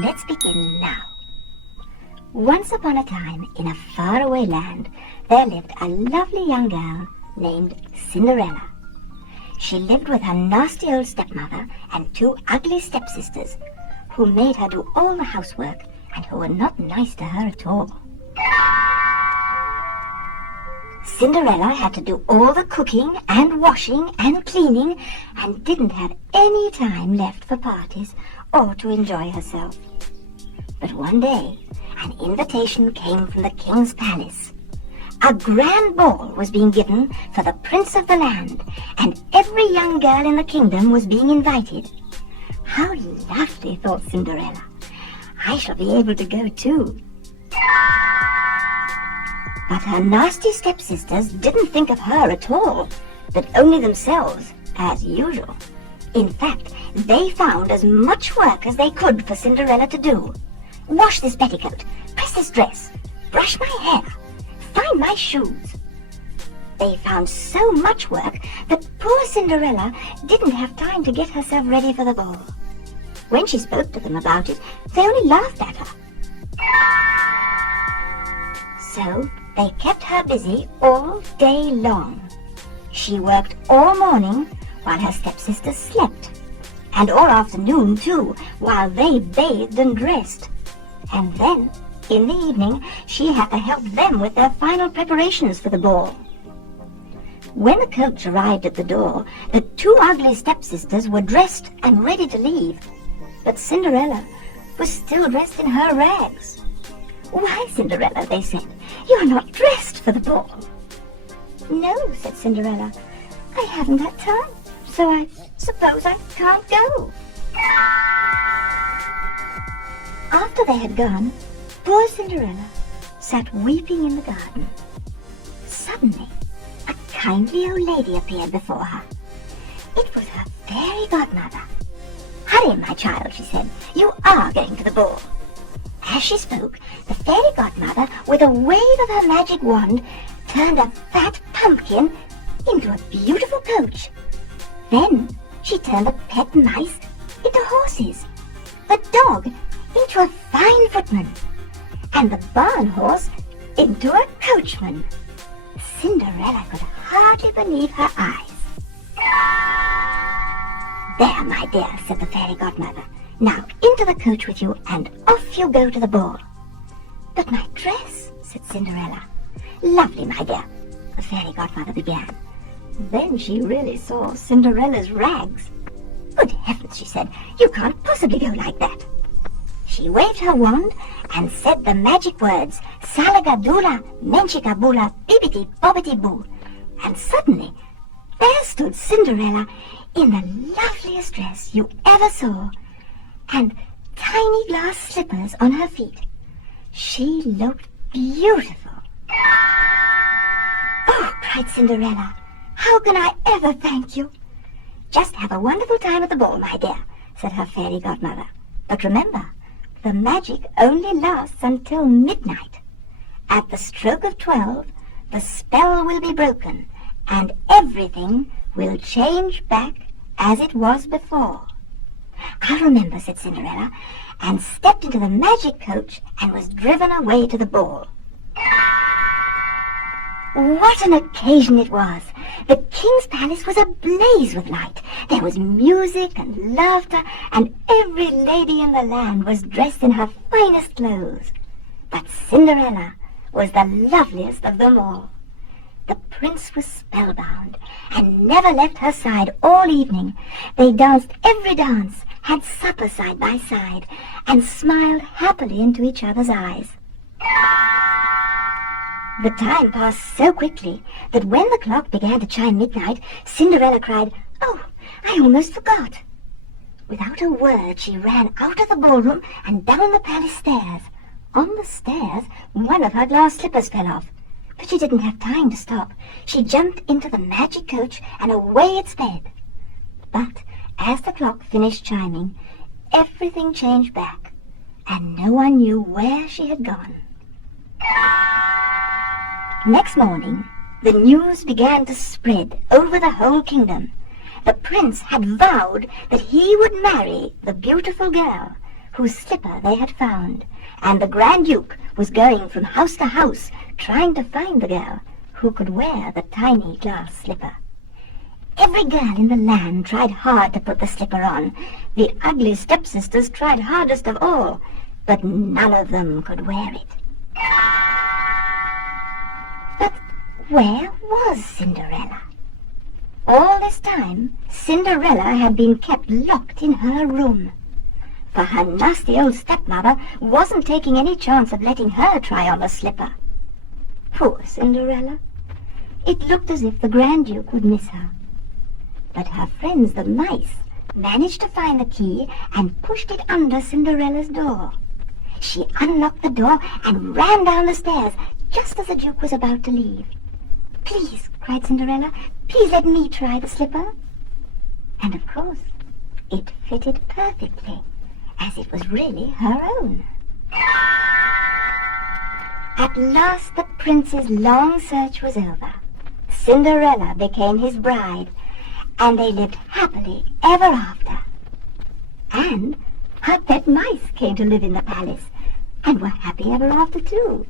Let's begin now. Once upon a time, in a faraway land, there lived a lovely young girl named Cinderella. She lived with her nasty old stepmother and two ugly stepsisters, who made her do all the housework and who were not nice to her at all. Cinderella had to do all the cooking and washing and cleaning and didn't have any time left for parties or to enjoy herself. But one day, an invitation came from the king's palace. A grand ball was being given for the prince of the land, and every young girl in the kingdom was being invited. How lovely, thought Cinderella. I shall be able to go too. But her nasty stepsisters didn't think of her at all, but only themselves, as usual. In fact, they found as much work as they could for Cinderella to do. Wash this petticoat, press this dress, brush my hair, find my shoes. They found so much work that poor Cinderella didn't have time to get herself ready for the ball. When she spoke to them about it, they only laughed at her. So they kept her busy all day long. She worked all morning while her stepsisters slept, and all afternoon too, while they bathed and dressed. And then, in the evening, she had to help them with their final preparations for the ball. When the coach arrived at the door, the two ugly stepsisters were dressed and ready to leave, but Cinderella was still dressed in her rags. "Why, Cinderella," they said, "you are not dressed for the ball." "No," said Cinderella, "I haven't had time, so I suppose I can't go." After they had gone, poor Cinderella sat weeping in the garden. Suddenly, a kindly old lady appeared before her. It was her fairy godmother. "Hurry, my child," she said, "you are going to the ball." As she spoke, the fairy godmother, with a wave of her magic wand, turned a fat pumpkin into a beautiful coach. Then she turned the pet mice into horses, the dog into a fine footman, and the barn horse into a coachman. Cinderella could hardly believe her eyes. "There, my dear," said the fairy godmother. "Now into the coach with you, and off you go to the ball." "But my dress," said Cinderella. "Lovely, my dear," the fairy godmother began. Then she really saw Cinderella's rags. "Good heavens," she said, "you can't possibly go like that." She waved her wand and said the magic words, "Salagadoola, menchikaboola, bibbidi bobbidi boo," and suddenly there stood Cinderella in the loveliest dress you ever saw, and tiny glass slippers on her feet. She looked beautiful. "Oh," cried Cinderella, "how can I ever thank you?" "Just have a wonderful time at the ball, my dear," said her fairy godmother. "But remember, the magic only lasts until midnight. At the stroke of 12, the spell will be broken, and everything will change back as it was before." "I'll remember," said Cinderella, and stepped into the magic coach and was driven away to the ball. What an occasion it was! The king's palace was ablaze with light. There was music and laughter, and every lady in the land was dressed in her finest clothes. But Cinderella was the loveliest of them all. The prince was spellbound, and never left her side all evening. They danced every dance, had supper side by side, and smiled happily into each other's eyes. The time passed so quickly that when the clock began to chime midnight, Cinderella cried, "Oh, I almost forgot." Without a word, she ran out of the ballroom and down the palace stairs. On the stairs, one of her glass slippers fell off, but she didn't have time to stop. She jumped into the magic coach, and away it sped. But as the clock finished chiming, everything changed back, and no one knew where she had gone. Next morning, the news began to spread over the whole kingdom. The prince had vowed that he would marry the beautiful girl whose slipper they had found, and the Grand Duke was going from house to house trying to find the girl who could wear the tiny glass slipper. Every girl in the land tried hard to put the slipper on. The ugly stepsisters tried hardest of all, but none of them could wear it. But where was Cinderella? All this time, Cinderella had been kept locked in her room, for her nasty old stepmother wasn't taking any chance of letting her try on the slipper. Poor Cinderella! It looked as if the Grand Duke would miss her. But her friends, the mice, managed to find the key and pushed it under Cinderella's door. She unlocked the door and ran down the stairs just as the Duke was about to leave. "Please," cried Cinderella, "please let me try the slipper." And of course, it fitted perfectly, as it was really her own. At last the prince's long search was over. Cinderella became his bride, and they lived happily ever after. And her pet mice came to live in the palace, and were happy ever after too.